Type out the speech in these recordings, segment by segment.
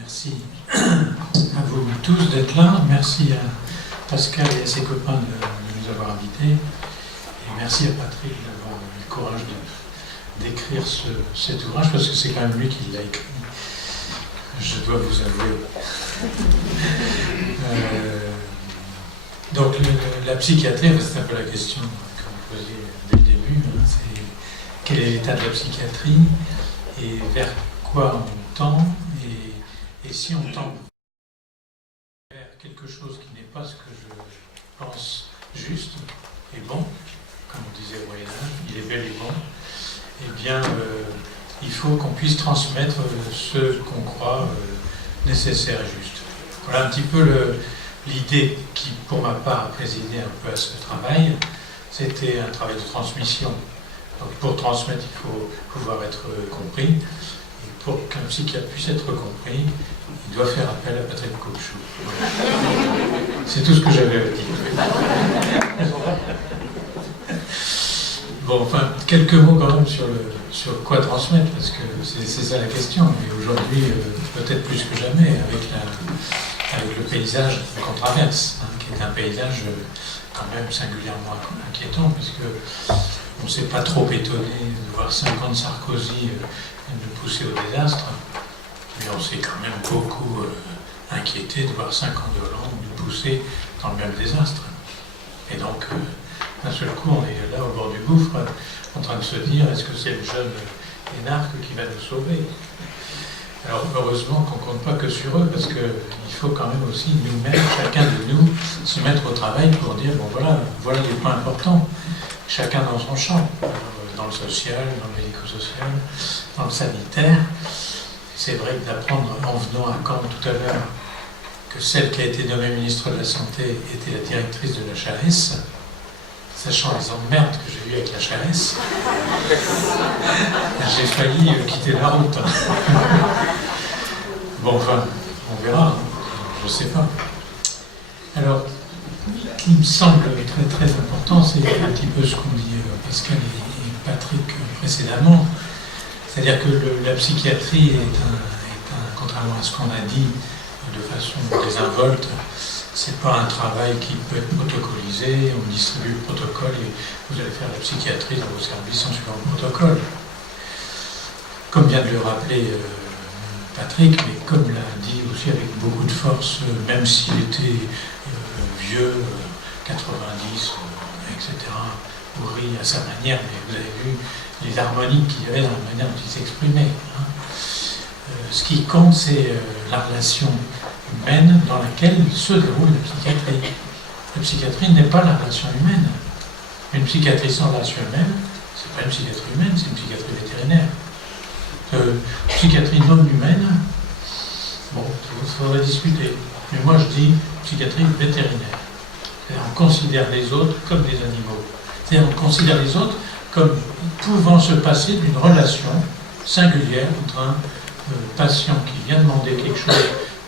Merci à vous tous d'être là. Merci à Pascal et à ses copains de nous avoir invités. Et merci à Patrick d'avoir eu le courage d'écrire cet ouvrage, parce que c'est quand même lui qui l'a écrit. Je dois vous avouer. Donc la psychiatrie, c'est un peu la question que vous posiez dès le début. C'est quel est l'état de la psychiatrie et vers quoi on tend, et si on tend vers quelque chose qui n'est pas ce que je pense juste et bon, comme on disait au Moyen-Âge, il est bel et bon, eh bien il faut qu'on puisse transmettre ce qu'on croit nécessaire et juste. Voilà un petit peu l'idée qui, pour ma part, a présidé un peu à ce travail. C'était un travail de transmission. Donc pour transmettre, il faut pouvoir être compris. Et pour qu'un psychiatre puisse être compris, il doit faire appel à Patrick Cauchou. C'est tout ce que j'avais à dire. Bon, enfin, quelques mots quand même sur quoi transmettre, parce que c'est ça la question. Et aujourd'hui, peut-être plus que jamais, avec le paysage qu'on traverse, qui est un paysage quand même singulièrement inquiétant, puisque on ne s'est pas trop étonné de voir 5 ans de Sarkozy nous pousser au désastre, mais on s'est quand même beaucoup inquiété de voir 5 ans de Hollande nous pousser dans le même désastre. Et donc, d'un seul coup, on est là au bord du gouffre, en train de se dire, est-ce que c'est le jeune énarque qui va nous sauver? Alors, heureusement qu'on ne compte pas que sur eux, parce qu'il faut quand même aussi nous-mêmes, chacun de nous, se mettre au travail pour dire, bon voilà les points importants, chacun dans son champ, dans le social, dans le médico-social, dans le sanitaire. C'est vrai que d'apprendre en venant à Caen tout à l'heure que celle qui a été nommée ministre de la Santé était la directrice de la HAS, sachant les emmerdes que j'ai eues avec la HAS, j'ai failli quitter la route. Bon, enfin, on verra, je ne sais pas. Alors, ce qui me semble très très important, c'est un petit peu ce qu'ont dit Pascal et Patrick précédemment, c'est-à-dire que la psychiatrie est contrairement à ce qu'on a dit de façon désinvolte, c'est pas un travail qui peut être protocolisé, on distribue le protocole et vous allez faire la psychiatrie dans vos services en suivant le protocole. Comme vient de le rappeler Patrick, mais comme l'a dit aussi avec beaucoup de force, même s'il était vieux, 90, etc., pourri à sa manière, mais vous avez vu les harmonies qu'il y avait dans la manière dont il s'exprimait. Ce qui compte, c'est la relation humaine dans laquelle se déroule la psychiatrie. La psychiatrie n'est pas la relation humaine. Une psychiatrie sans relation humaine, c'est pas une psychiatrie humaine, c'est une psychiatrie vétérinaire. Psychiatrie non humaine, bon, il faudrait discuter. Mais moi je dis psychiatrie vétérinaire. C'est-à-dire on considère les autres comme des animaux. C'est-à-dire on considère les autres comme pouvant se passer d'une relation singulière entre un patient qui vient demander quelque chose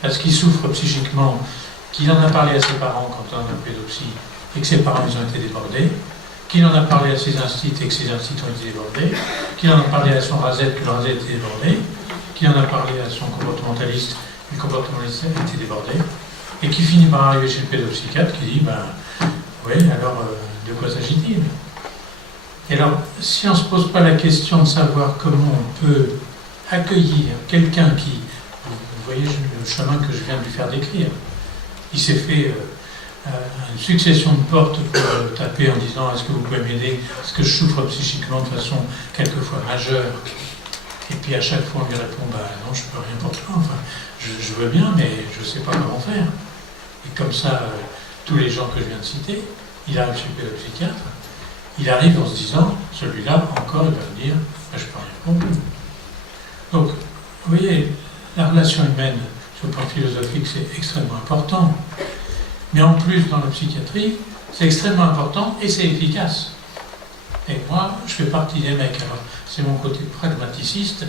parce qu'il souffre psychiquement, qu'il en a parlé à ses parents quand on a une pédopsie et que ses parents ils ont été débordés, qu'il en a parlé à ses instituts et que ses instituts ont été débordés, qu'il en a parlé à son rasette que le rasette était débordé, qu'il en a parlé à son comportementaliste et le comportementaliste a été débordé, et qui finit par arriver chez le pédopsychiatre qui dit, oui, alors de quoi s'agit-il? Et alors, si on ne se pose pas la question de savoir comment on peut accueillir quelqu'un qui, vous voyez le chemin que je viens de lui faire décrire, il s'est fait une succession de portes pour taper en disant est-ce que vous pouvez m'aider, est-ce que je souffre psychiquement de façon quelquefois majeure, et puis à chaque fois on lui répond non, je peux rien pour toi, enfin je veux bien mais je ne sais pas comment faire. Et comme ça tous les gens que je viens de citer, il arrive chez le pédopsychiatre, il arrive en se disant celui-là encore il va me dire je peux rien pour lui. Donc vous voyez, la relation humaine sur le plan philosophique c'est extrêmement important. Mais en plus, dans la psychiatrie, c'est extrêmement important et c'est efficace. Et moi, je fais partie des mecs. Alors, c'est mon côté pragmaticiste,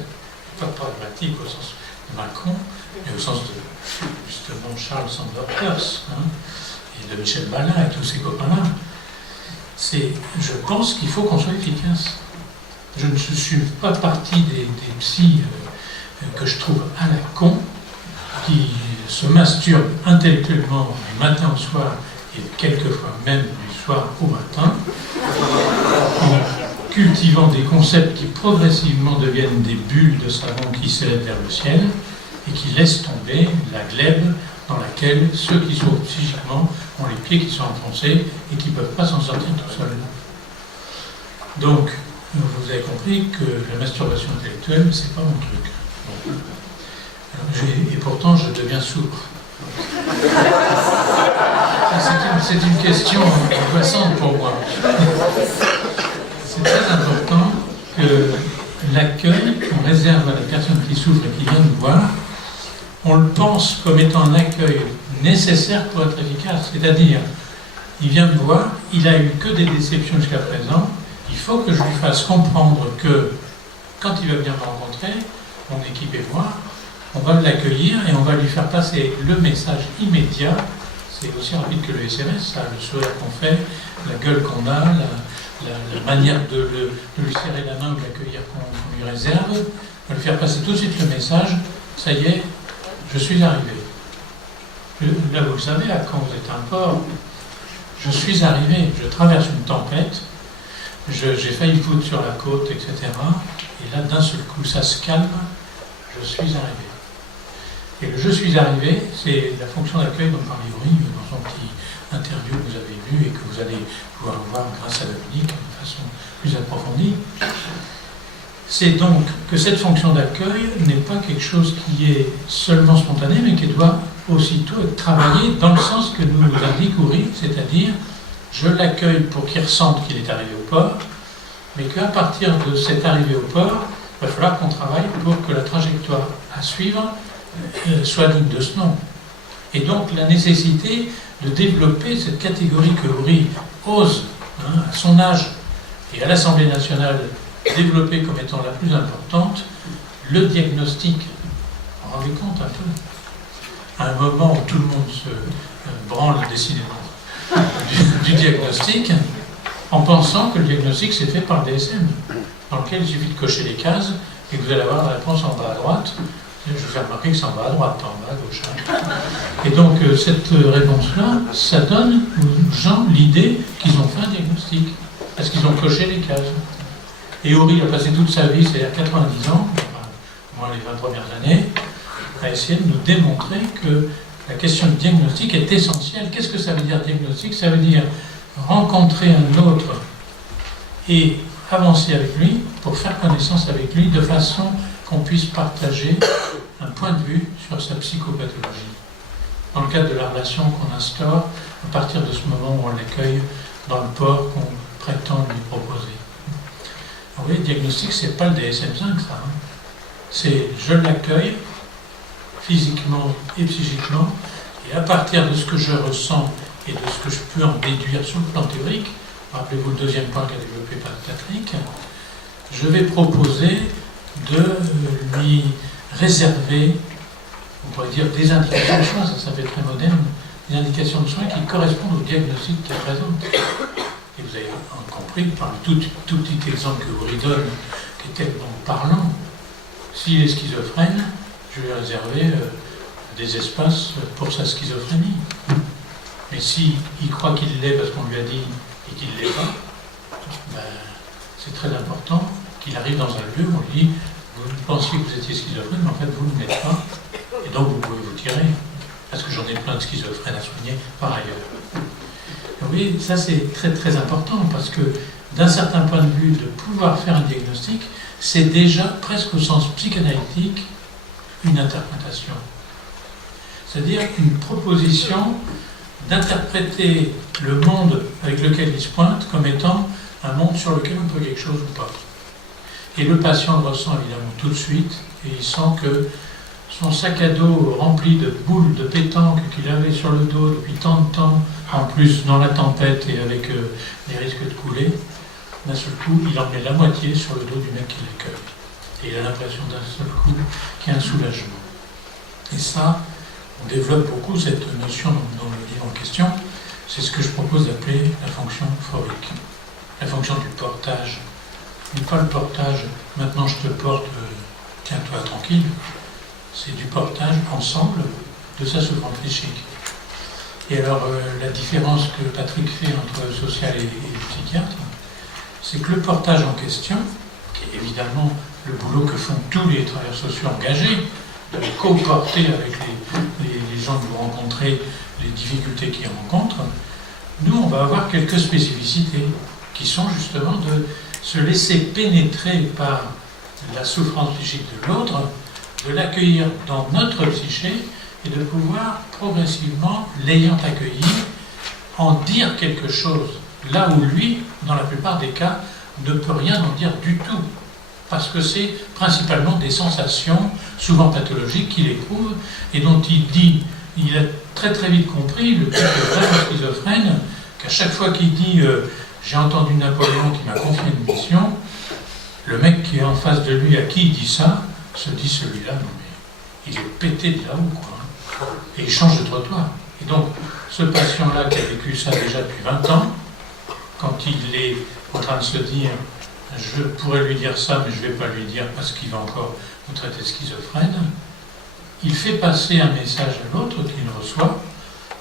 pas pragmatique au sens de Macron, mais au sens de, justement, Charles Sanders Peirce, et de Michel Balin et tous ces copains-là. Je pense qu'il faut qu'on soit efficace. Je ne suis pas partie des psys que je trouve à la con, qui se masturbe intellectuellement du matin au soir et quelquefois même du soir au matin, en cultivant des concepts qui progressivement deviennent des bulles de savon qui s'élèvent vers le ciel et qui laissent tomber la glèbe dans laquelle ceux qui sont psychiquement ont les pieds qui sont enfoncés et qui ne peuvent pas s'en sortir tout seuls. Donc, vous avez compris que la masturbation intellectuelle, c'est pas mon truc. Bon. Et pourtant, je deviens sourd. C'est une question angoissante pour moi. C'est très important que l'accueil qu'on réserve à la personne qui souffre et qui vient nous voir, on le pense comme étant un accueil nécessaire pour être efficace. C'est-à-dire, il vient me voir, il a eu que des déceptions jusqu'à présent, il faut que je lui fasse comprendre que quand il va venir me rencontrer, mon équipe et moi, on va l'accueillir et on va lui faire passer le message immédiat. C'est aussi rapide que le SMS, ça, le sourire qu'on fait, la gueule qu'on a, la manière de lui serrer la main ou de l'accueillir qu'on lui réserve. On va lui faire passer tout de suite le message, ça y est, je suis arrivé. Là, vous le savez, quand vous êtes un port, je suis arrivé, je traverse une tempête, j'ai failli foutre sur la côte, etc. Et là, d'un seul coup, ça se calme, je suis arrivé. Et le « je suis arrivé », c'est la fonction d'accueil dont parlait Uri dans son petit interview que vous avez vu et que vous allez pouvoir voir grâce à la musique de façon plus approfondie. C'est donc que cette fonction d'accueil n'est pas quelque chose qui est seulement spontané, mais qui doit aussitôt être travaillé dans le sens que nous indique Uri, c'est-à-dire je l'accueille pour qu'il ressente qu'il est arrivé au port, mais qu'à partir de cette arrivée au port, il va falloir qu'on travaille pour que la trajectoire à suivre soit digne de ce nom. Et donc la nécessité de développer cette catégorie que Uri ose, à son âge et à l'Assemblée nationale, développer comme étant la plus importante, le diagnostic. Vous vous rendez compte un peu? À un moment où tout le monde se branle décidément du diagnostic, en pensant que le diagnostic c'est fait par le DSM, dans lequel il suffit de cocher les cases et que vous allez avoir la réponse en bas à droite. Je vous fais remarquer que c'est en bas à droite, pas en bas à gauche. Et donc cette réponse-là, ça donne aux gens l'idée qu'ils ont fait un diagnostic, parce qu'ils ont coché les cases. Et Uri a passé toute sa vie, c'est-à-dire 90 ans, moins les 20 premières années, à essayer de nous démontrer que la question du diagnostic est essentielle. Qu'est-ce que ça veut dire diagnostic? Ça veut dire rencontrer un autre et avancer avec lui pour faire connaissance avec lui de façon qu'on puisse partager un point de vue sur sa psychopathologie. Dans le cadre de la relation qu'on instaure à partir de ce moment où on l'accueille dans le port qu'on prétend lui proposer. Vous voyez, le diagnostic, c'est pas le DSM-5, ça. C'est je l'accueille physiquement et psychiquement, et à partir de ce que je ressens et de ce que je peux en déduire sur le plan théorique, rappelez-vous le deuxième point qu'a développé Patrick, je vais proposer de lui réserver, on pourrait dire, des indications de soins, ça fait très moderne, des indications de soins qui correspondent au diagnostic qu'il présente. Et vous avez compris, par tout petit exemple que vous donne, qui est tellement parlant, s'il est schizophrène, je vais réserver des espaces pour sa schizophrénie. Mais s'il croit qu'il l'est parce qu'on lui a dit et qu'il ne l'est pas, ben, c'est très important qu'il arrive dans un lieu où on lui dit vous pensiez que vous étiez schizophrène, mais en fait vous ne l'êtes pas, et donc vous pouvez vous tirer, parce que j'en ai plein de schizophrènes à soigner par ailleurs. Vous voyez, ça c'est très très important, parce que d'un certain point de vue, de pouvoir faire un diagnostic, c'est déjà presque au sens psychanalytique une interprétation. C'est-à-dire une proposition d'interpréter le monde avec lequel il se pointe comme étant un monde sur lequel on peut quelque chose ou pas. Et le patient le ressent évidemment tout de suite, et il sent que son sac à dos rempli de boules de pétanque qu'il avait sur le dos depuis tant de temps, en plus dans la tempête et avec les risques de couler, d'un seul coup, il en met la moitié sur le dos du mec qui l'accueille. Et il a l'impression d'un seul coup qu'il y a un soulagement. Et ça, on développe beaucoup cette notion dans le livre en question. C'est ce que je propose d'appeler la fonction phorique, la fonction du portage. Mais pas le portage, maintenant je te porte, tiens-toi tranquille. c'est du portage ensemble de sa souffrance psychique. Et alors, la différence que Patrick fait entre le social et le psychiatre, c'est que le portage en question, qui est évidemment le boulot que font tous les travailleurs sociaux engagés, de co-porter avec les gens que vous rencontrez, les difficultés qu'ils rencontrent, nous, on va avoir quelques spécificités qui sont justement de se laisser pénétrer par la souffrance psychique de l'autre, de l'accueillir dans notre psyché et de pouvoir progressivement, l'ayant accueilli, en dire quelque chose, là où lui, dans la plupart des cas, ne peut rien en dire du tout. Parce que c'est principalement des sensations, souvent pathologiques, qu'il éprouve et dont il dit, il a très très vite compris, le type est vraiment schizophrène, qu'à chaque fois qu'il dit j'ai entendu Napoléon qui m'a confié une mission, le mec qui est en face de lui, à qui il dit ça, se dit celui-là, non mais il est pété de là-haut, quoi. Et il change de trottoir. Et donc, ce patient-là qui a vécu ça déjà depuis 20 ans, quand il est en train de se dire je pourrais lui dire ça, mais je ne vais pas lui dire parce qu'il va encore vous traiter de schizophrène, il fait passer un message à l'autre qu'il reçoit,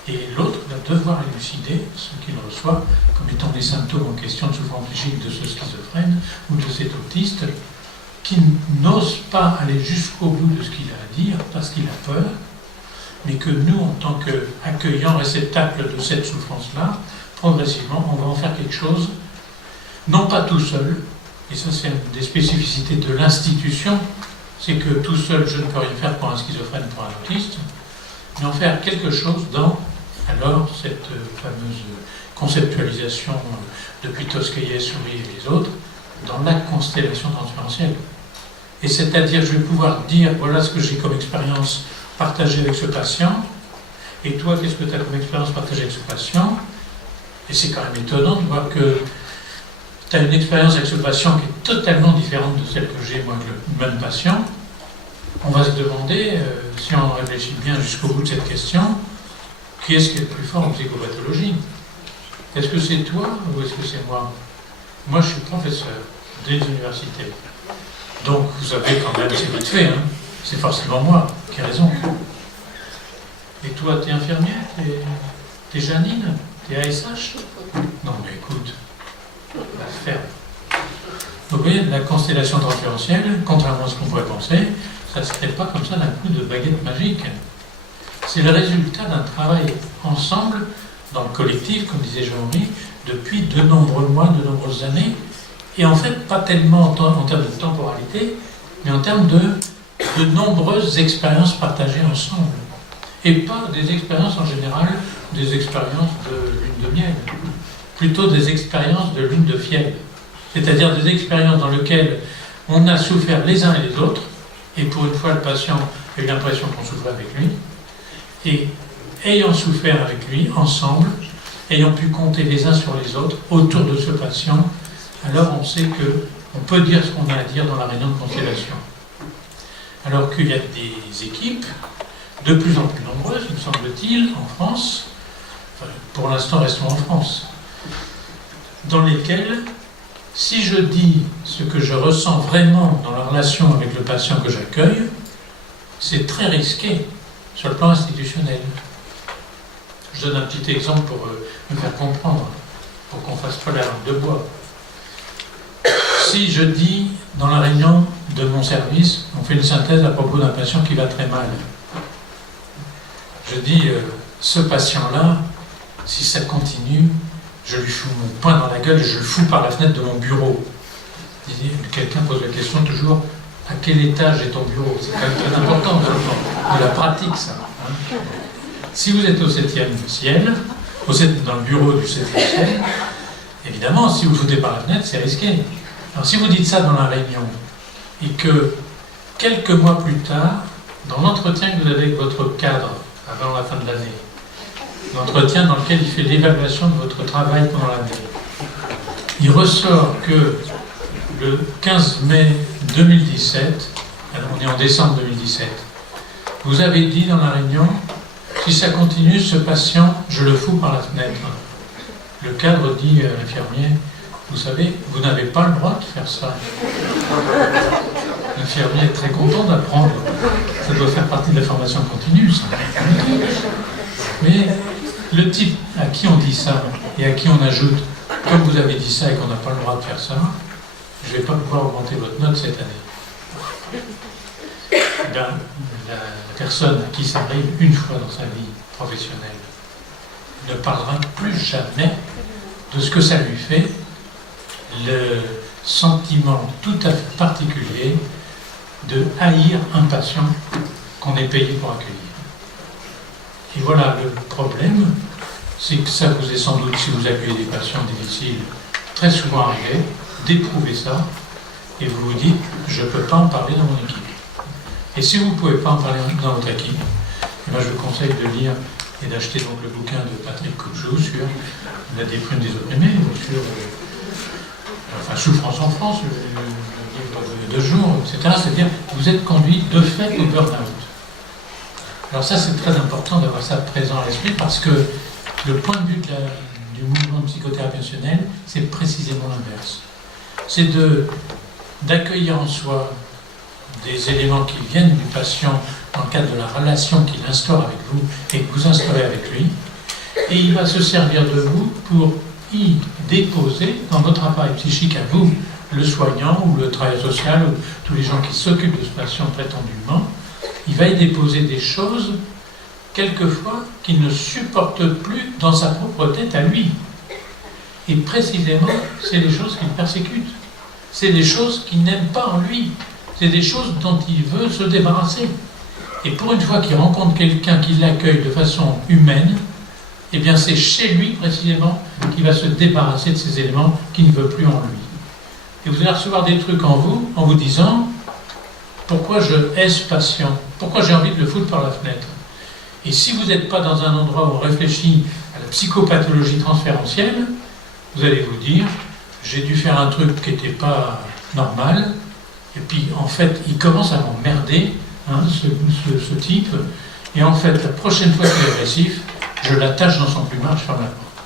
et l'autre va devoir élucider ce qu'il reçoit comme étant des symptômes en question de souffrance psychique de ce schizophrène ou de cet autiste qui n'ose pas aller jusqu'au bout de ce qu'il a à dire parce qu'il a peur, mais que nous, en tant qu'accueillants réceptacles de cette souffrance-là, progressivement, on va en faire quelque chose, non pas tout seul, et ça c'est une des spécificités de l'institution, c'est que tout seul je ne peux rien faire pour un schizophrène, pour un autiste, mais en faire quelque chose dans, alors, cette fameuse conceptualisation depuis Tosquelles, Souris et les autres, dans la constellation transférentielle. Et c'est-à-dire, je vais pouvoir dire, voilà ce que j'ai comme expérience partagée avec ce patient, et toi, qu'est-ce que tu as comme expérience partagée avec ce patient? Et c'est quand même étonnant de voir que tu as une expérience avec ce patient qui est totalement différente de celle que j'ai moi avec le même patient. On va se demander, si on réfléchit bien jusqu'au bout de cette question, qui est-ce qui est le plus fort en psychopathologie? Est-ce que c'est toi ou est-ce que c'est moi? Moi, je suis professeur des universités. Donc, vous savez quand même, c'est vite fait, hein? C'est forcément moi qui ai raison. Et toi, t'es infirmière? T'es Janine? T'es ASH? Non, mais écoute, la ferme. Donc, vous voyez, la constellation transférentielle, contrairement à ce qu'on pourrait penser, ça ne se crée pas comme ça d'un coup de baguette magique. C'est le résultat d'un travail ensemble, dans le collectif, comme disait Jean-Henri, depuis de nombreux mois, de nombreuses années, et en fait, pas tellement en termes de temporalité, mais en termes de nombreuses expériences partagées ensemble. Et pas des expériences en général, des expériences de lune de miel, plutôt des expériences de lune de fiel, c'est-à-dire des expériences dans lesquelles on a souffert les uns et les autres, et pour une fois le patient a eu l'impression qu'on souffrait avec lui, et ayant souffert avec lui, ensemble, ayant pu compter les uns sur les autres autour de ce patient, alors on sait qu'on peut dire ce qu'on a à dire dans la réunion de constellation. Alors qu'il y a des équipes, de plus en plus nombreuses, me semble-t-il, en France, enfin, pour l'instant restons en France, dans lesquelles, si je dis ce que je ressens vraiment dans la relation avec le patient que j'accueille, c'est très risqué sur le plan institutionnel. Je donne un petit exemple pour me faire comprendre, pour qu'on ne fasse pas la langue de bois. Si je dis, dans la réunion de mon service, on fait une synthèse à propos d'un patient qui va très mal. Je dis, ce patient-là, si ça continue, je lui fous mon poing dans la gueule et je le fous par la fenêtre de mon bureau. Quelqu'un pose la question toujours, à quel étage est ton bureau? C'est quand même très important de la pratique, ça. Hein. Si vous êtes au 7e ciel, dans le bureau du 7e ciel, évidemment, si vous le foutez par la fenêtre, c'est risqué. Alors si vous dites ça dans la réunion, et que quelques mois plus tard, dans l'entretien que vous avez avec votre cadre, avant la fin de l'année, l'entretien dans lequel il fait l'évaluation de votre travail pendant l'année, il ressort que le 15 mai 2017, alors on est en décembre 2017, vous avez dit dans la réunion, si ça continue, ce patient, je le fous par la fenêtre. Le cadre dit à l'infirmier, vous savez, vous n'avez pas le droit de faire ça. L'infirmier est très content d'apprendre Ça doit faire partie de la formation continue, ça. Mais le type à qui on dit ça et à qui on ajoute, comme vous avez dit ça et qu'on n'a pas le droit de faire ça, je ne vais pas pouvoir augmenter votre note cette année. La personne à qui ça arrive une fois dans sa vie professionnelle ne parlera plus jamais de ce que ça lui fait, le sentiment tout à fait particulier de haïr un patient qu'on est payé pour accueillir. Et voilà, le problème, c'est que ça vous est sans doute, si vous accueillez des patients difficiles, très souvent arrivé, d'éprouver ça, et vous vous dites, je ne peux pas en parler dans mon équipe. Et si vous ne pouvez pas en parler dans votre équipe, je vous conseille de lire et d'acheter donc le bouquin de Patrick Couchou sur la déprime des opprimés, sur Souffrance en France, le livre de jour, etc. C'est-à-dire vous êtes conduit de fait au burn-out. Alors ça, c'est très important d'avoir ça présent à l'esprit parce que le point de vue du mouvement de psychothérapie émotionnelle, c'est précisément l'inverse. C'est d'accueillir en soi des éléments qui viennent du patient dans le cadre de la relation qu'il instaure avec vous et que vous instaurez avec lui, et il va se servir de vous pour y déposer dans votre appareil psychique à vous, le soignant ou le travailleur social ou tous les gens qui s'occupent de ce patient prétendument, il va y déposer des choses quelquefois qu'il ne supporte plus dans sa propre tête à lui. Et précisément, c'est les choses qu'il persécute. C'est des choses qu'il n'aime pas en lui. C'est des choses dont il veut se débarrasser. Et pour une fois qu'il rencontre quelqu'un qui l'accueille de façon humaine, eh bien c'est chez lui précisément qu'il va se débarrasser de ces éléments qu'il ne veut plus en lui. Et vous allez recevoir des trucs en vous disant pourquoi je hais ce patient, pourquoi j'ai envie de le foutre par la fenêtre. Et si vous n'êtes pas dans un endroit où on réfléchit à la psychopathologie transférentielle, vous allez vous dire j'ai dû faire un truc qui n'était pas normal, et puis en fait il commence à m'emmerder, ce type, et en fait la prochaine fois qu'il est agressif, je l'attache dans son plumard, je ferme la porte.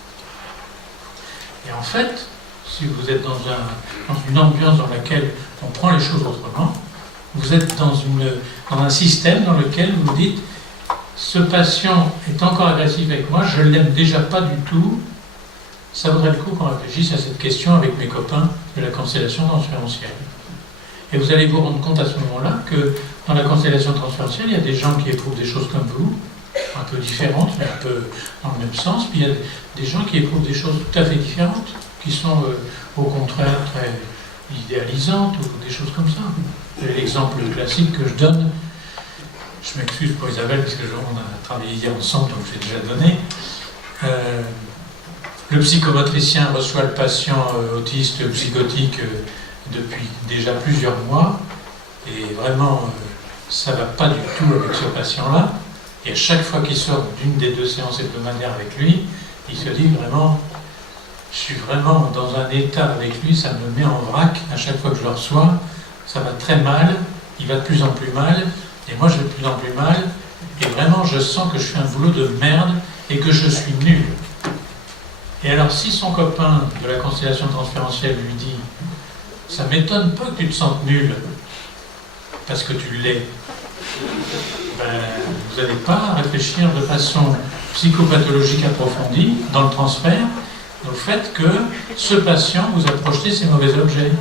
Et en fait, si vous êtes dans une ambiance dans laquelle on prend les choses autrement, vous êtes dans un système dans lequel vous vous dites ce patient est encore agressif avec moi, je ne l'aime déjà pas du tout, ça vaudrait le coup qu'on réfléchisse à cette question avec mes copains de la constellation transférentielle. Et vous allez vous rendre compte à ce moment-là que dans la constellation transférentielle, il y a des gens qui éprouvent des choses comme vous, un peu différentes, mais un peu dans le même sens, puis il y a des gens qui éprouvent des choses tout à fait différentes, qui sont au contraire très idéalisantes, ou des choses comme ça. L'exemple classique que je donne, je m'excuse pour Isabelle, parce qu'on a travaillé hier ensemble, donc je l'ai déjà donné. Le psychomotricien reçoit le patient autiste, psychotique, depuis déjà plusieurs mois, et vraiment, ça ne va pas du tout avec ce patient-là. Et à chaque fois qu'il sort d'une des deux séances hebdomadaires avec lui, il se dit vraiment, je suis vraiment dans un état avec lui, ça me met en vrac à chaque fois que je le reçois, ça va très mal, il va de plus en plus mal, et moi je vais de plus en plus mal, et vraiment je sens que je fais un boulot de merde et que je suis nul. Et alors si son copain de la constellation transférentielle lui dit, ça m'étonne pas que tu te sentes nul, parce que tu l'es, vous n'allez pas réfléchir de façon psychopathologique approfondie dans le transfert au fait que ce patient vous a projeté ces mauvais objets.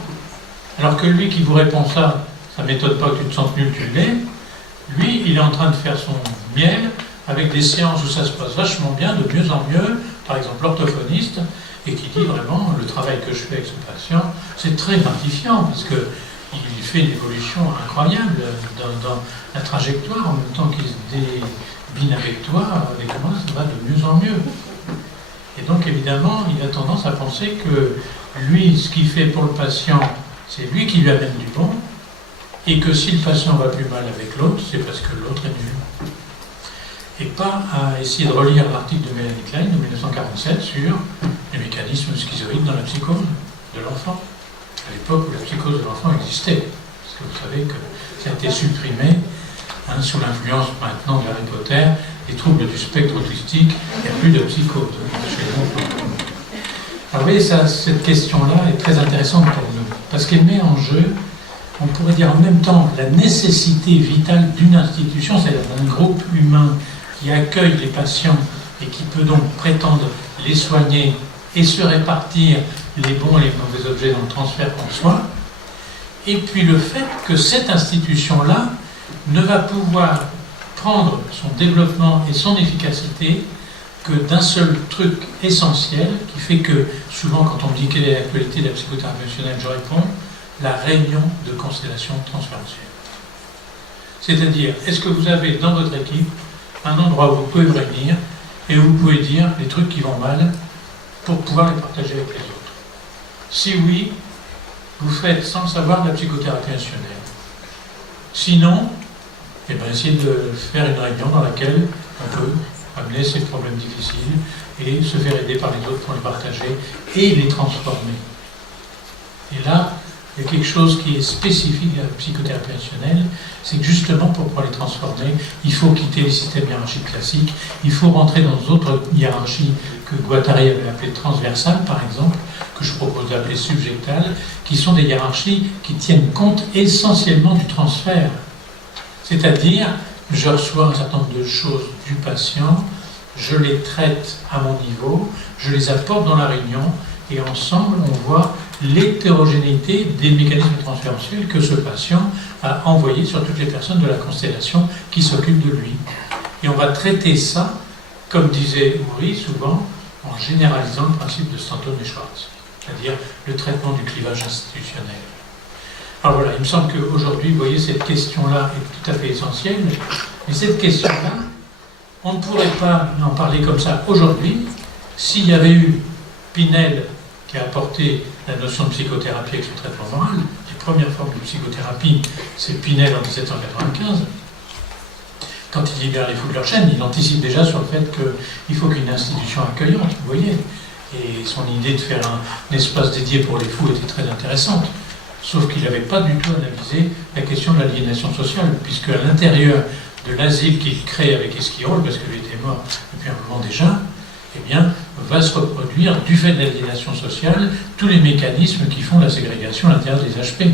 Alors que lui qui vous répond ça, ça ne m'étonne pas que tu te sentes nul, tu l'es, lui il est en train de faire son miel avec des séances où ça se passe vachement bien, de mieux en mieux, par exemple l'orthophoniste, et qui dit vraiment le travail que je fais avec ce patient, c'est très gratifiant parce que il fait une évolution incroyable dans la trajectoire en même temps qu'il se débine avec toi, avec moi, ça va de mieux en mieux. Et donc évidemment, il a tendance à penser que lui, ce qu'il fait pour le patient, c'est lui qui lui amène du bon, et que si le patient va plus mal avec l'autre, c'est parce que l'autre est nul. Et pas à essayer de relire l'article de Mélanie Klein de 1947 sur les mécanismes schizoïdes dans la psychose de l'enfant, à l'époque où la psychose de l'enfant existait. Parce que vous savez que ça a été supprimé sous l'influence maintenant de Harry Potter, des troubles du spectre autistique, il n'y a plus de psychose chez nous. Alors vous voyez, cette question-là est très intéressante pour nous, parce qu'elle met en jeu on pourrait dire en même temps la nécessité vitale d'une institution, c'est-à-dire d'un groupe humain qui accueille les patients et qui peut donc prétendre les soigner et se répartir les bons et les mauvais objets dans le transfert qu'on soit. Et puis le fait que cette institution-là ne va pouvoir prendre son développement et son efficacité que d'un seul truc essentiel qui fait que souvent quand on me dit quelle est l'actualité de la psychothérapie émotionnelle, je réponds la réunion de constellation transférentielle. C'est-à-dire, est-ce que vous avez dans votre équipe un endroit où vous pouvez vous réunir et où vous pouvez dire les trucs qui vont mal pour pouvoir les partager avec les autres? Si oui, vous faites sans le savoir de la psychothérapie émotionnelle. Sinon, eh bien, essayez de faire une réunion dans laquelle on peut amener ces problèmes difficiles et se faire aider par les autres pour les partager et les transformer. Et là, il y a quelque chose qui est spécifique à la psychothérapie émotionnelle, c'est que justement pour pouvoir les transformer, il faut quitter les systèmes hiérarchiques classiques, il faut rentrer dans d'autres hiérarchies que Guattari avait appelées transversales, par exemple, que je propose d'appeler subjectales, qui sont des hiérarchies qui tiennent compte essentiellement du transfert. C'est-à-dire, je reçois un certain nombre de choses du patient, je les traite à mon niveau, je les apporte dans la réunion, et ensemble, on voit l'hétérogénéité des mécanismes transférentiels que ce patient a envoyés sur toutes les personnes de la constellation qui s'occupent de lui. Et on va traiter ça, comme disait Maury souvent, en généralisant le principe de Stanton et Schwartz, c'est-à-dire le traitement du clivage institutionnel. Alors voilà, il me semble qu'aujourd'hui, vous voyez, cette question-là est tout à fait essentielle, mais cette question-là, on ne pourrait pas en parler comme ça aujourd'hui s'il y avait eu Pinel qui a apporté la notion de psychothérapie avec son traitement moral. Les premières formes de psychothérapie, c'est Pinel en 1795. Quand il libère les fous de leur chaîne, il anticipe déjà sur le fait qu'il faut qu'une institution accueillante, vous voyez. Et son idée de faire un espace dédié pour les fous était très intéressante. Sauf qu'il n'avait pas du tout analysé la question de l'aliénation sociale, puisque à l'intérieur de l'asile qu'il crée avec Esquirol, parce que lui était mort depuis un moment déjà, eh bien, va se reproduire, du fait de l'aliénation sociale, tous les mécanismes qui font la ségrégation à l'intérieur des HP.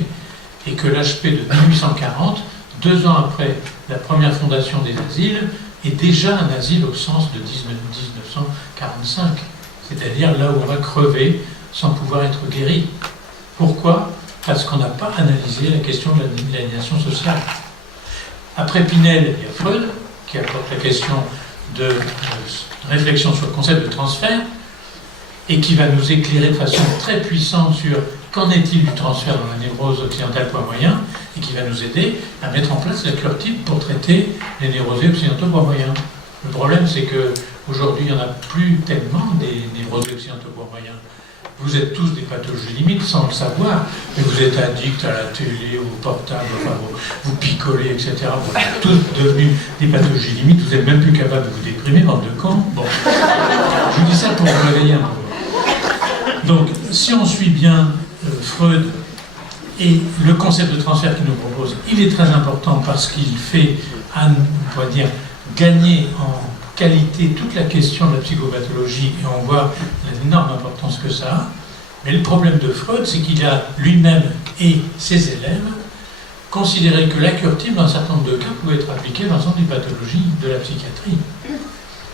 Et que l'HP de 1840, 2 ans après la première fondation des asiles, est déjà un asile au sens de 1945. C'est-à-dire là où on va crever sans pouvoir être guéri. Pourquoi ? Parce qu'on n'a pas analysé la question de l'aliénation sociale. Après Pinel, il y a Freud, qui apporte la question de réflexion sur le concept de transfert, et qui va nous éclairer de façon très puissante sur qu'en est-il du transfert dans la névrose occidentale poids moyen, et qui va nous aider à mettre en place la cure type pour traiter les névrosés occidentaux poids moyen. Le problème, c'est qu'aujourd'hui, il n'y en a plus tellement des névrosés occidentaux poids moyen. Vous êtes tous des pathologies limites sans le savoir, mais vous êtes addicts à la télé, au portable, enfin, vous picolez, etc. Vous êtes tous devenus des pathologies limites, vous n'êtes même plus capable de vous déprimer, bande de cons. Bon. Je vous dis ça pour vous réveiller un peu. Donc, si on suit bien Freud et le concept de transfert qu'il nous propose, il est très important parce qu'il fait, on pourrait dire, gagner en qualité toute la question de la psychopathologie, et on voit l'énorme importance que ça a. Mais le problème de Freud, c'est qu'il a lui-même et ses élèves considéré que la cure type, dans un certain nombre de cas, pouvait être appliquée dans l'ensemble des pathologies de la psychiatrie.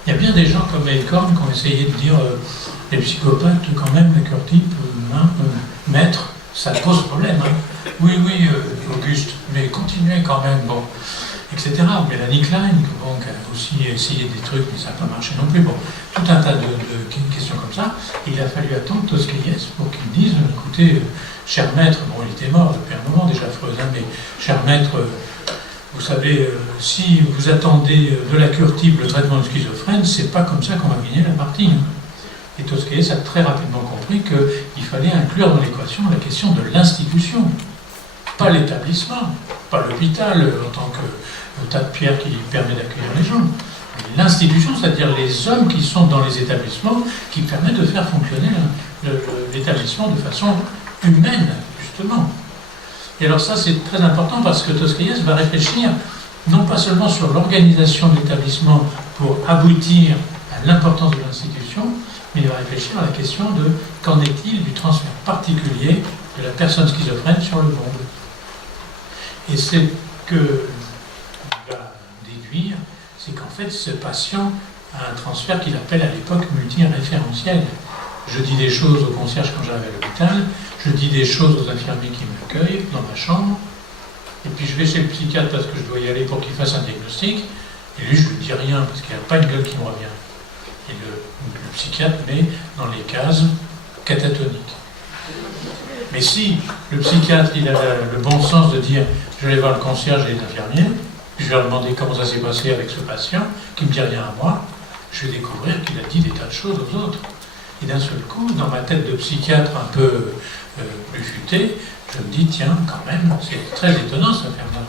Il y a bien des gens comme Elkhorn qui ont essayé de dire les psychopathes, quand même, la cure type, maître, ça pose problème. Hein. Oui, Auguste, mais continuez quand même, bon. Etc. Mélanie Klein, bon, qui a aussi essayé des trucs, mais ça n'a pas marché non plus. Bon, tout un tas de questions comme ça. Et il a fallu attendre Tosquelles pour qu'il dise, écoutez, cher maître, bon, il était mort depuis un moment déjà, Freud, hein, mais cher maître, vous savez, si vous attendez de la cure type le traitement de schizophrène, c'est pas comme ça qu'on va gagner la partie. Hein. Et Tosquelles a très rapidement compris qu'il fallait inclure dans l'équation la question de l'institution, pas l'établissement, pas l'hôpital en tant que tas de pierre qui permet d'accueillir les gens. L'institution, c'est-à-dire les hommes qui sont dans les établissements, qui permettent de faire fonctionner l'établissement de façon humaine, justement. Et alors ça, c'est très important parce que Tosquelles va réfléchir non pas seulement sur l'organisation de l'établissement pour aboutir à l'importance de l'institution, mais il va réfléchir à la question de qu'en est-il du transfert particulier de la personne schizophrène sur le monde. Et ce qu'il va déduire, c'est qu'en fait, ce patient a un transfert qu'il appelle à l'époque multiréférentiel. Je dis des choses au concierge quand j'arrive à l'hôpital, je dis des choses aux infirmiers qui m'accueillent dans ma chambre, et puis je vais chez le psychiatre parce que je dois y aller pour qu'il fasse un diagnostic, et lui je ne lui dis rien parce qu'il n'y a pas une gueule qui me revient. Et le psychiatre met dans les cases catatoniques. Mais si le psychiatre il a le bon sens de dire je vais aller voir le concierge et les infirmiers, puis je vais leur demander comment ça s'est passé avec ce patient, qui ne me dit rien à moi, je vais découvrir qu'il a dit des tas de choses aux autres. Et d'un seul coup, dans ma tête de psychiatre un peu plus futée, je me dis, tiens, quand même, c'est très étonnant cette affaire-là.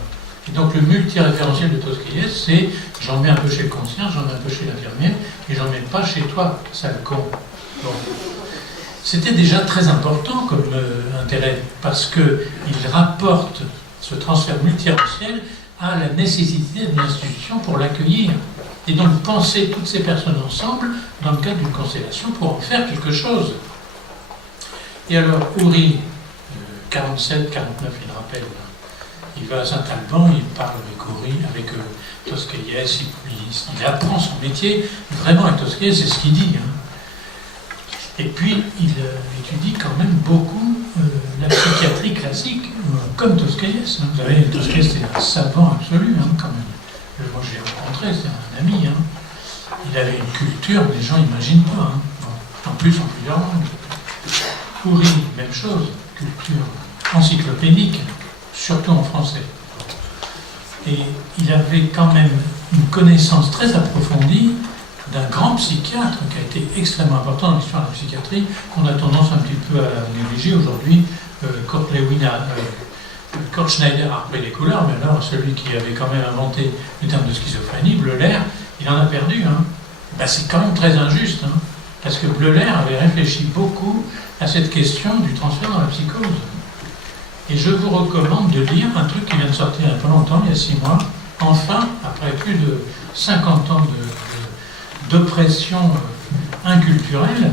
Et donc le multiréférentiel de Tosquelles, c'est j'en mets un peu chez le concierge, j'en mets un peu chez l'infirmier, et j'en mets pas chez toi, sale con. Bon. C'était déjà très important comme intérêt, parce qu'il rapporte ce transfert multiréférentiel à la nécessité de l'institution pour l'accueillir. Et donc penser toutes ces personnes ensemble dans le cadre d'une constellation pour en faire quelque chose. Et alors, Houry, 47, 49, il rappelle, il va à Saint-Alban, il parle avec Houry, avec Tosquelles, il apprend son métier vraiment avec Tosquelles, c'est ce qu'il dit. Hein. Et puis, il étudie quand même beaucoup la psychiatrie classique, comme Tosquelles. Hein. Vous savez, Tosquelles, c'est un savant absolu, hein, quand même. Moi, je l'ai rencontré, c'est un ami. Hein. Il avait une culture, les gens n'imaginent pas. Hein. Bon. En plus, en plusieurs langues. Houry, même chose, culture encyclopédique, surtout en français. Et il avait quand même une connaissance très approfondie d'un grand psychiatre qui a été extrêmement important dans l'histoire de la psychiatrie, qu'on a tendance un petit peu à négliger aujourd'hui, Kurt Schneider a repris les couleurs, mais alors celui qui avait quand même inventé le terme de schizophrénie, Bleuler, il en a perdu. Hein. Ben, c'est quand même très injuste, hein, parce que Bleuler avait réfléchi beaucoup à cette question du transfert dans la psychose. Et je vous recommande de lire un truc qui vient de sortir il n'y a pas longtemps, il y a 6 mois, enfin, après plus de 50 ans d'oppression inculturelle,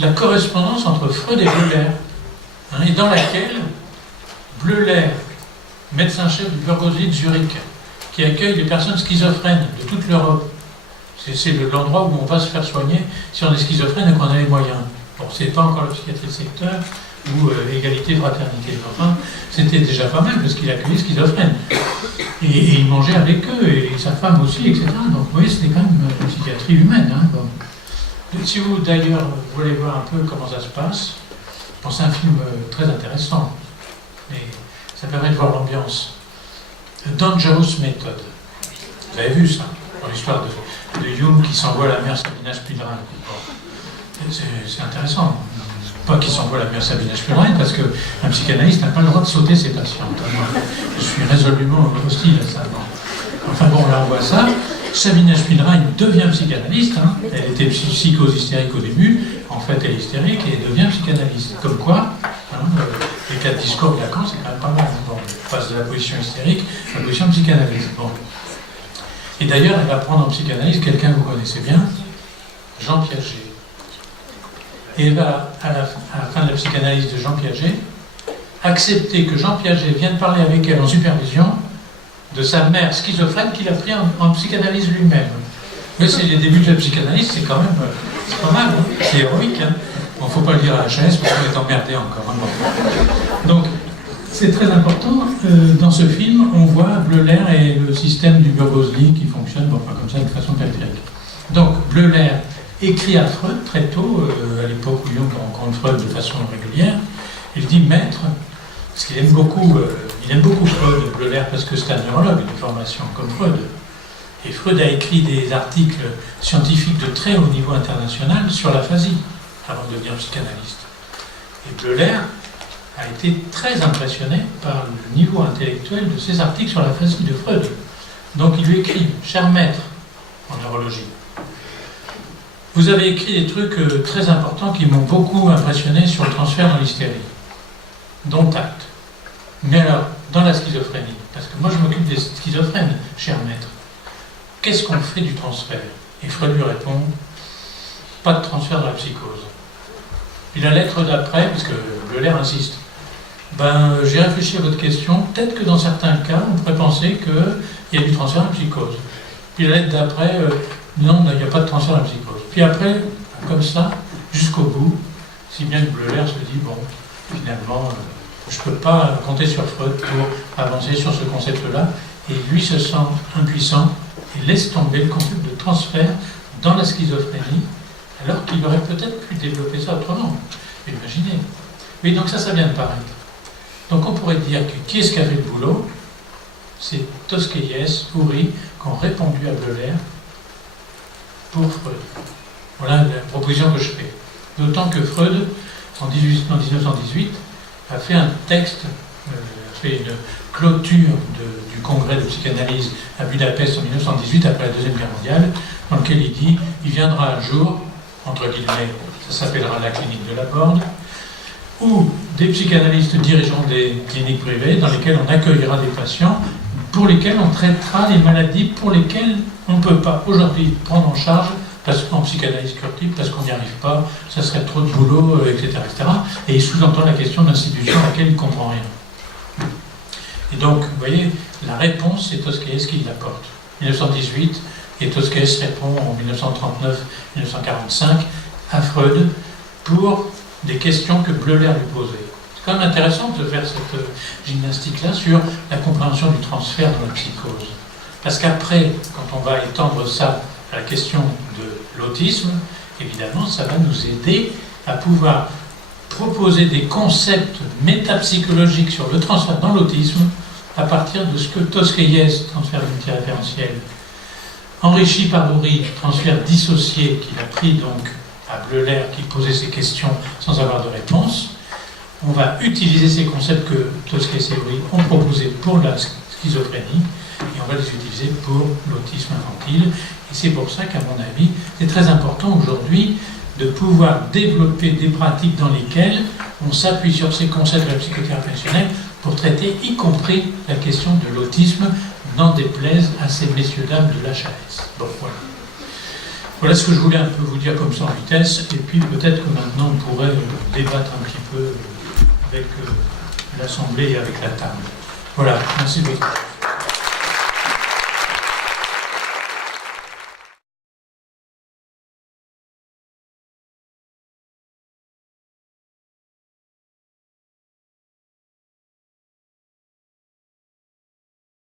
la correspondance entre Freud et Bleuler, hein, et dans laquelle Bleuler, médecin-chef du Burgosli de Zurich, qui accueille les personnes schizophrènes de toute l'Europe. C'est l'endroit où on va se faire soigner si on est schizophrène et qu'on a les moyens. Bon, c'est pas encore la psychiatrie de secteur ou égalité, fraternité. Enfin, c'était déjà pas mal parce qu'il accueillait schizophrènes. Et il mangeait avec eux, et sa femme aussi, etc. Donc vous voyez, c'était quand même une psychiatrie humaine. Hein, bon. Si vous, d'ailleurs, voulez voir un peu comment ça se passe, bon, c'est un film très intéressant. Mais ça permet de voir l'ambiance. Dangerous Method. Vous avez vu ça, dans l'histoire de Jung qui s'envoie la mère Sabina Spielrein. Bon. C'est intéressant. Pas qu'il s'envoie la mère Sabina Spielrein, parce qu'un psychanalyste n'a pas le droit de sauter ses patientes. Je suis résolument hostile à ça. Bon. Enfin bon, là on voit ça. Sabina Spielrein devient psychanalyste. Hein. Elle était psychose hystérique au début. En fait, elle est hystérique et elle devient psychanalyste. Comme quoi, hein, les 4 discours de Lacan, c'est quand même pas mal. Bon, on passe de la position hystérique à la position psychanalyste. Bon. Et d'ailleurs, elle va prendre en psychanalyse quelqu'un que vous connaissez bien, Jean Piaget. Et elle va, à la fin de la psychanalyse de Jean Piaget, accepter que Jean Piaget vienne parler avec elle en supervision de sa mère schizophrène qu'il a pris en psychanalyse lui-même. Mais c'est les débuts de la psychanalyse, c'est quand même c'est pas mal, hein, c'est héroïque. Hein. Bon, faut pas le dire à la chaise parce qu'on est emmerdé encore. Hein. Donc, c'est très important. Dans ce film, on voit Bleuler et le système du Burgosli qui fonctionne, bon, pas comme ça, de façon périphérique. Donc, Bleuler écrit à Freud très tôt, à l'époque où Jung rencontre Freud de façon régulière. Il dit maître, parce qu'il aime beaucoup Freud, Bleuler, parce que c'est un neurologue de formation comme Freud. Et Freud a écrit des articles scientifiques de très haut niveau international sur l'aphasie, avant de devenir psychanalyste. Et Bleuler a été très impressionné par le niveau intellectuel de ces articles sur l'aphasie de Freud. Donc il lui écrit « Cher maître, en neurologie, vous avez écrit des trucs très importants qui m'ont beaucoup impressionné sur le transfert dans l'hystérie, dont acte. Mais alors, dans la schizophrénie, parce que moi je m'occupe des schizophrènes, cher maître, qu'est-ce qu'on fait du transfert ?» Et Freud lui répond « Pas de transfert dans la psychose. » Puis la lettre d'après, parce que Bleuler insiste, J'ai réfléchi à votre question. Peut-être que dans certains cas, on pourrait penser qu'il y a du transfert de psychose. Puis la lettre d'après, non, il n'y a pas de transfert de psychose. Puis après, comme ça, jusqu'au bout, si bien que Bleuler se dit, bon, finalement, je ne peux pas compter sur Freud pour avancer sur ce concept-là, et lui se sent impuissant et laisse tomber le concept de transfert dans la schizophrénie, alors qu'il aurait peut-être pu développer ça autrement. Imaginez. Oui, donc ça vient de paraître. Donc on pourrait dire que qui est-ce qui a fait le boulot? C'est Tosquelles, Houry, qui ont répondu à Bleuler pour Freud. Voilà la proposition que je fais. D'autant que Freud, en 1918, a fait un texte, a fait une clôture du congrès de psychanalyse à Budapest en 1918, après la Deuxième Guerre mondiale, dans lequel il dit « Il viendra un jour, entre guillemets, ça s'appellera la clinique de la Borde, où des psychanalystes dirigeront des cliniques privées dans lesquelles on accueillera des patients pour lesquels on traitera les maladies pour lesquelles on ne peut pas aujourd'hui prendre en charge parce qu'en psychanalyse curative, parce qu'on n'y arrive pas, ça serait trop de boulot, etc., etc. Et il sous-entend la question d'institution à laquelle il ne comprend rien. Et donc, vous voyez, la réponse, c'est Tosquelles qui l'apporte. 1918, et Tosquelles répond en 1939-1945 à Freud pour des questions que Bleuler lui posait. C'est quand même intéressant de faire cette gymnastique-là sur la compréhension du transfert dans la psychose. Parce qu'après, quand on va étendre ça à la question de l'autisme, évidemment, ça va nous aider à pouvoir proposer des concepts métapsychologiques sur le transfert dans l'autisme à partir de ce que Tosquelles, transfert multiréférentiel, enrichi par Houry, transfert dissocié, qu'il a pris donc à Bleuler, qui posait ces questions sans avoir de réponse. On va utiliser ces concepts que Tosquelles et Houry ont proposés pour la schizophrénie, et on va les utiliser pour l'autisme infantile. Et c'est pour ça qu'à mon avis, c'est très important aujourd'hui de pouvoir développer des pratiques dans lesquelles on s'appuie sur ces concepts de la psychothérapie fonctionnelle pour traiter y compris la question de l'autisme, n'en déplaise à ces messieurs-dames de l'HAS. Bon, voilà. Voilà ce que je voulais un peu vous dire comme ça en vitesse, et puis peut-être que maintenant on pourrait débattre un petit peu avec l'Assemblée et avec la table. Voilà, merci beaucoup.